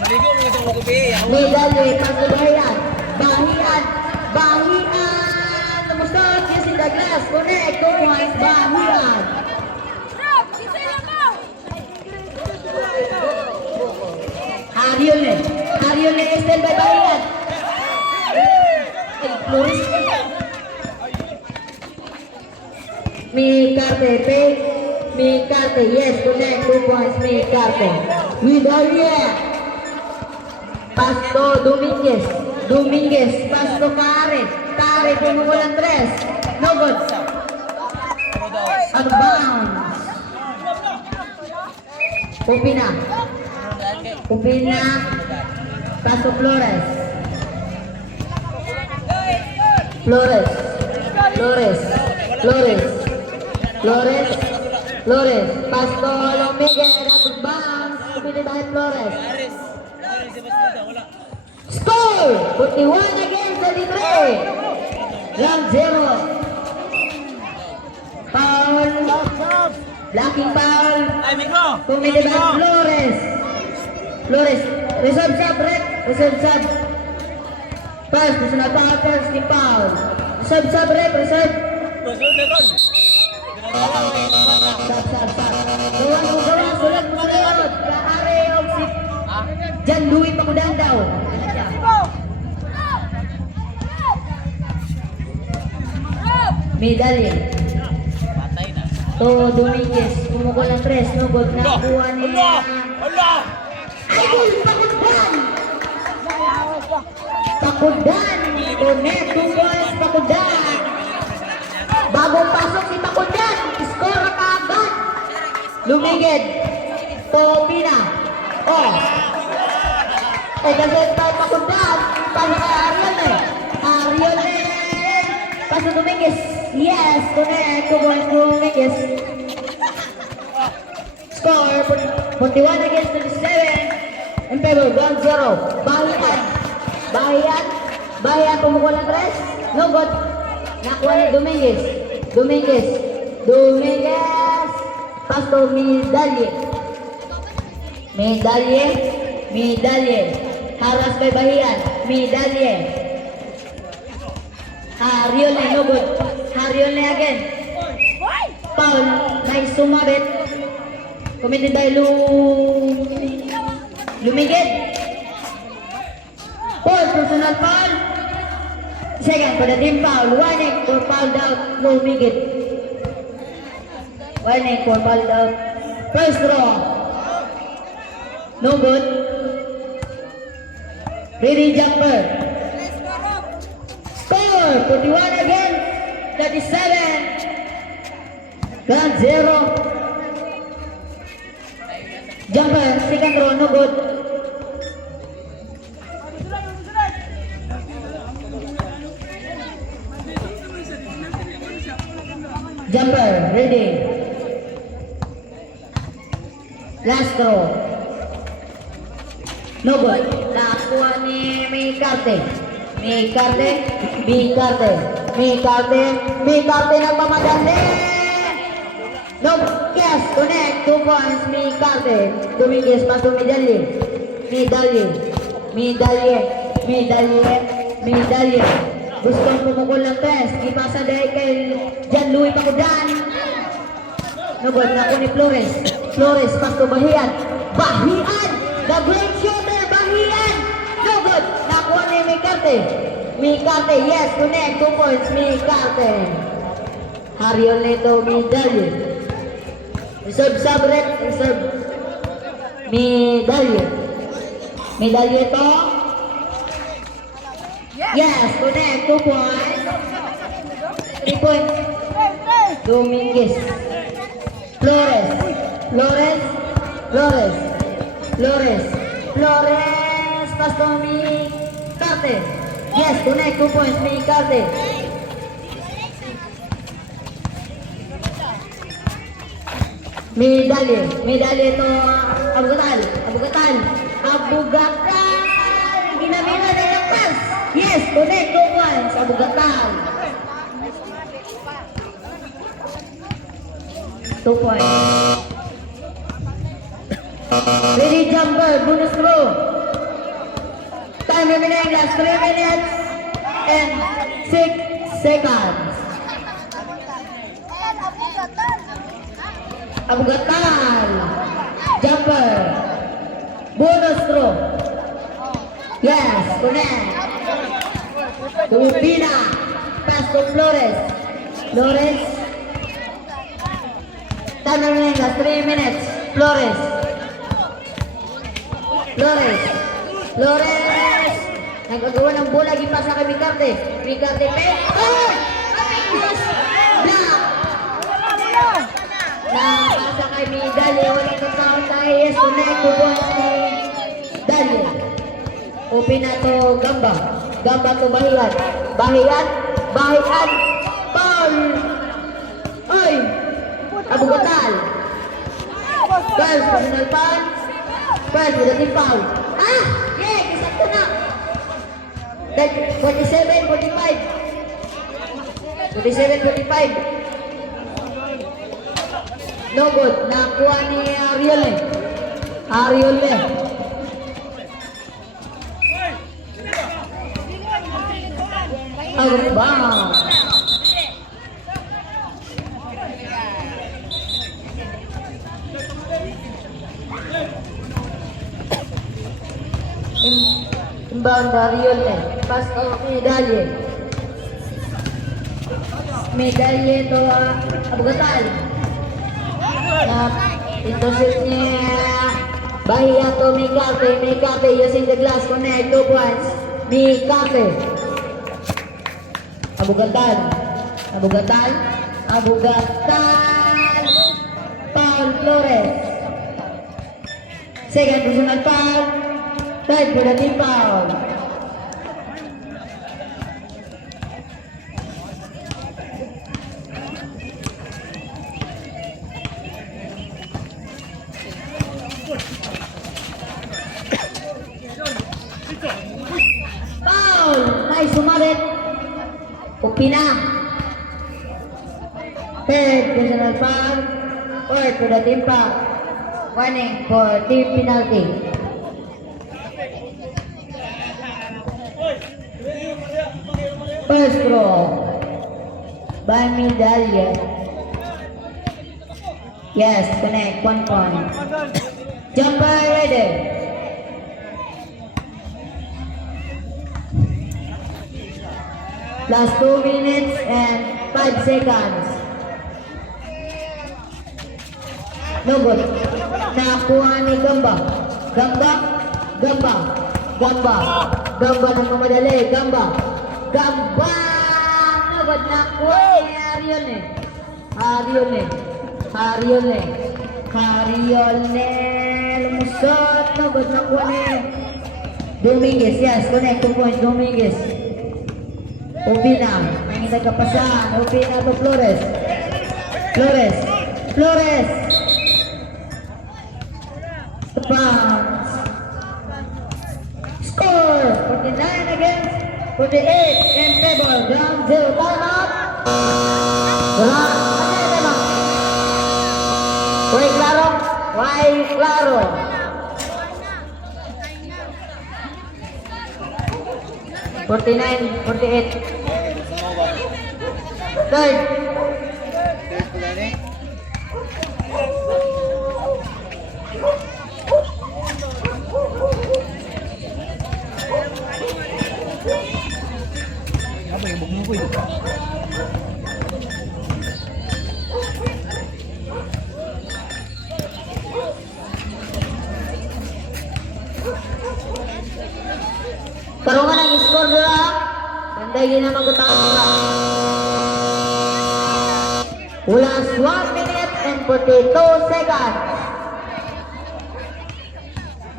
Maligo mo itong lukupi. Medalye, pagkabayan. Bahian. Bahian. Lumusot. Yes, si Douglas. Connect. 2 points. Bahian. Ariole. Ariole extend by Bahian. Ay, Flores. Mikarte, yes, connect, 2 points, Mikarte. Medalye. Pasto Dominguez, Pasto Kare, pumukul ng 3. No good. Out of bounds. Pupina, Pasto Flores, Pasto Lomiguez, out of bounds. Pupina dahil Flores. Score! 41 against 33. Round 0. Foul. Blocking foul. Pumili ba Flores. Reserve sub. Pass. Nasunod pa first ni foul. Reserve sub. Sub. Gawa. Sulat mo ngayon. Kaare of si Jan Louis Pakudang daw. Medalye. Dominguez, pumukul ng 3, no good. Nakuha niya. Idol, Pakudan. Connect, 2 points, Pakudan. Bagong pasok si Pakudan. Score kaagad. Lumigid. Popina. Gaset by Pakudan. Paano kay Ariole. Paso Dominguez. Yes, connect. 2 points, Dominguez. Score 41 against 27 in favor, 1-0. Bahian, pumukul ng 3. No good. Nakuha ni Dominguez. Pasto Medalye. Haras by Bahian. Medalye. Ariole, no good. Ariole again. Paul, nice sumabit. Committed by Lumigid. Fourth personal foul. Second for the team foul. Warning for foul out. Lumigid. Warning for foul out. First draw. No good. Ready jumper. Score 41 again. 37. 1-0. Jumper, second row, no good. Jumper, ready. Last row. No good. Nakuha ni Mikarte nagmamadali. No, yes, connect, 2 points, Mikarte. Dominguez, Pasto Medalye. Gustong pumukul ng 3. Ipasa dahil kay Jan Louis Pakudan. No good, naku ni Flores, Pasto Bahian. The great shooter, Bahian. No good, nakuha ni Mikarte, yes, connect, 2 points, Mikarte. Ariole to Medalye. Reserve. Medalye to. Yes, connect, 2 points. 3 points. Dominguez. Flores. Pasto Mikarte. Yes, connect, 2 points, Mikarte. Medalye to Abugatan. Ginamila na ng pass. Yes, connect, 2 points, Abugatan. 2 points. Ready jumper, bonus throw. Time remaining last 3 minutes and 6 seconds. Abugatal, jumper, bonus throw. Yes, connect. Upina, pass to Flores. Flores. Time remaining last 3 minutes. Flores. Flores. Flores. Nagagawa ng bola, gipasa kay Micarte. Micarte, oh! Yes! Block! Napasa kay Midalye. Walang kakao tayo. Yes, connect to points ni Dalye. Open na to Gamba. Gamba to Bahian. Bahian. Bahian. Paul. Oy! Abugatal. Girls, personal foul. Girls, with a foul. Ah! Yeah, kisakto na. 47, 45. 47, 45. No good. Nakuha ni Ariole. Ariole. Out of bounds. Inbound Ariole. Pass to Medalye. Medalye to Abugatal. Intercept niya Bahia to Micarte. Micarte using the glass. Connect 2 points. Micarte. Abugatal. Abugatal. Abugatal. Paul Flores. Second personal foul. Third for the team foul. Foul. Nice, sumarit. Upina. Third personal foul. Fourth for the team foul. Warning for team penalty. First throw by Medalye. Yes, connect 1 point. Jumper ready. Last 2 minutes and 5 seconds. No good. Nakuha ni Gamba. Gamba. Gamba. Gamba. Gamba ng mamadali. Gamba. Gamba. No good. Nakuha ni Ariole. Ariole. Ariole. Ariole. Lumusot. No good. Nakuha ni Dominguez. Yes, connect 2 points. Dominguez. Upina. Ang nagkapasan. Upina to Flores. Flores. Flores. Bounce. Score 49 against 48 in favor. Down 0. Time out. Wala. Ano yung Way klaro. Way klaro. $49, $48. Third. Apa yang buk mo itu? Karungan ang score nila. Panday na magutang nila. Last 1 minute and 42 seconds.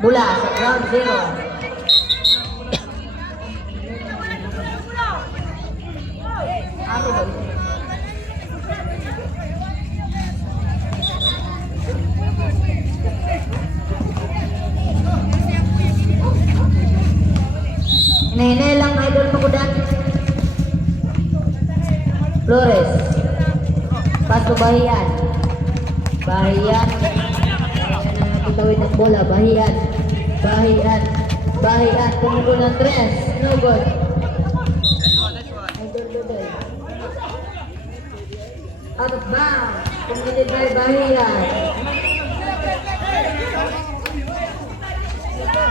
Mula sa ground zero. Ano ba ito? Hinay lang idol Magudan. Flores. Paso Bahian. Bahian. Bahian na Patawid ng bola. Bahian. Bahian. Bahian. Pumukol ng tres. No good. Out of bounds. Committed by Bahian.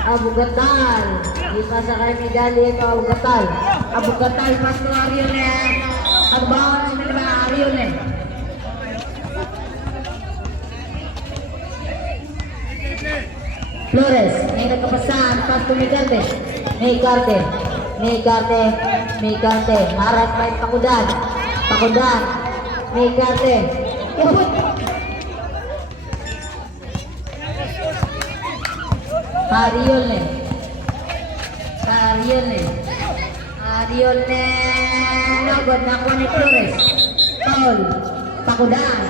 Abugatal. Di pa sa kay medali ito Abugatal. Abugatal pas to Arione. Ang bawang na naman Arione. Flores, may nagkapasahan, pas to Migarte. Migarte. Migarte. Migarte. Harap may Pakudan. Pakudan. Migarte. Yahut! Arione. Arione. Arione. Nagod na ako ni Flores. Paul. Pakudan.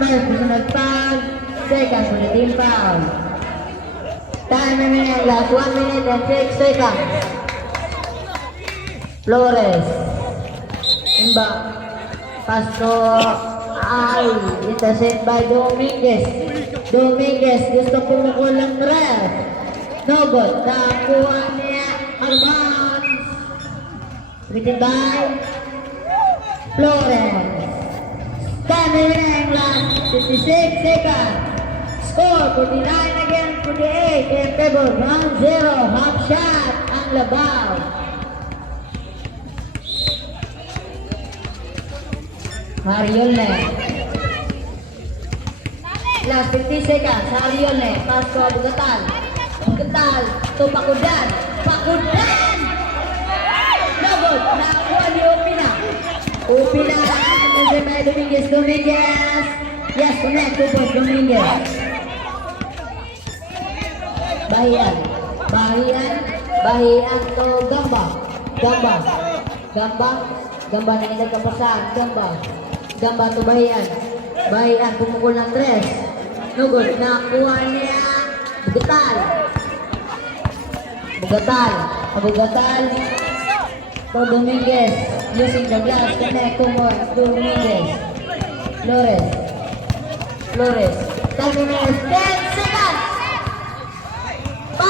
First, sunod foul. Second, ulitin foul. Time remaining, last 1 minute and 6 seconds. Flores. Imba. Pasto. Ay. Intercept by Dominguez. Dominguez. Gusto pumukul ng ref. No good. Nakuha niya. Armand. Written by Flores. Time remaining, last 56 seconds. Score 49 against 48 in favor 1-0. Half shot ang Labaw. Mariolne. Last 50 seconds. Mariolne. Pass to Abugatal. Abugatal to Pakudan. Pakudan! Labot. Nakuha ni Upina. Upina. Nandiyan by Dominguez. Dominguez. Yes, connect to Boss Dominguez. Bahian. Bahian. Bahian to Gamba. Gamba. Gamba. Gamba na inagkapasahan. Gamba. Gamba to Bahian. Bahian pumukul ng tres. Nugod. Nakuha niya. Bugatal. Bugatal. Bugatal. To Dominguez. Using the glass. Connect to Dominguez. Flores. Flores. Time remaining 10 seconds. 5.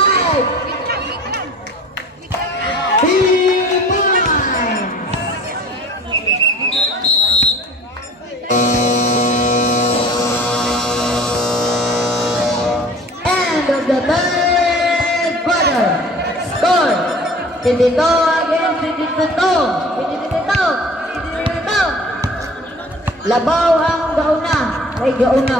3 points. End of the third quarter. Score 52 against 52. 52. Labaw ang gauna. Ay gauna.